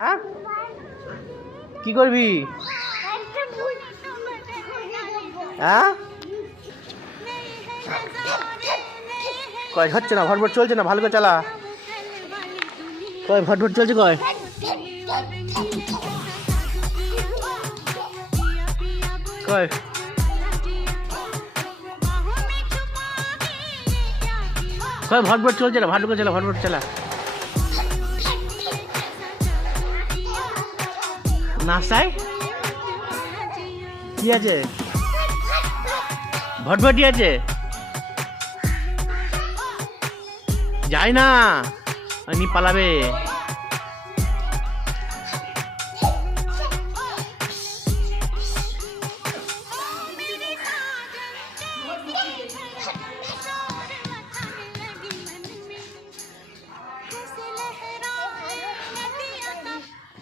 হ্যাঁ কি করবি? হ্যাঁ কয় হচ্ছে না, ভটভট চলছে না, ভালো করে চালা। কয় ভটভট চলছে, কয় কয় কয় ভটভট চলছে না, ভালো করে চালা, ভটভট চালা। নাস্তায় কি আছে? ভটভটি আছে, যাই না নি পালাবে।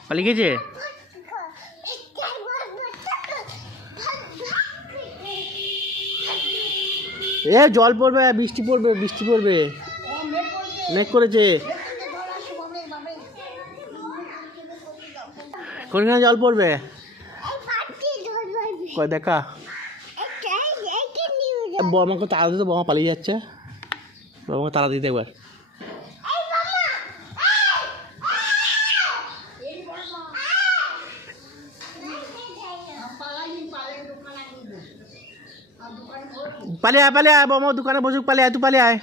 পালিয়ে গেছে। এ জল পড়বে, বৃষ্টি পড়বে, বৃষ্টি পড়বে, মেঘ করেছে। কোনখানে জল পড়বে? কয় দেখা বমাকে তাড়া দিতে, বমা পালিয়ে যাচ্ছে, বমাকে তাড়া দিতে একবার। পালিয়ে আয়, পালিয়ে আয়, বমা দোকানে বসুক, পালিয়ে আয়, তুই পালিয়ে আয়,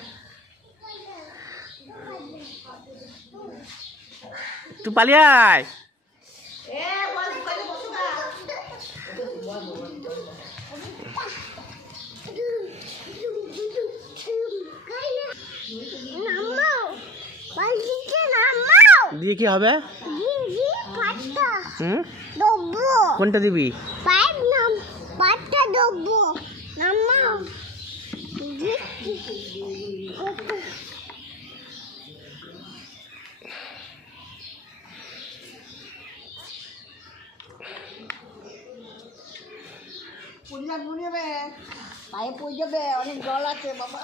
তুই পালিয়ে আয়। দিয়ে কি হবে? কোনটা দিবি? পায়ে পড়ে যাবে, অনেক জল আছে বাবা।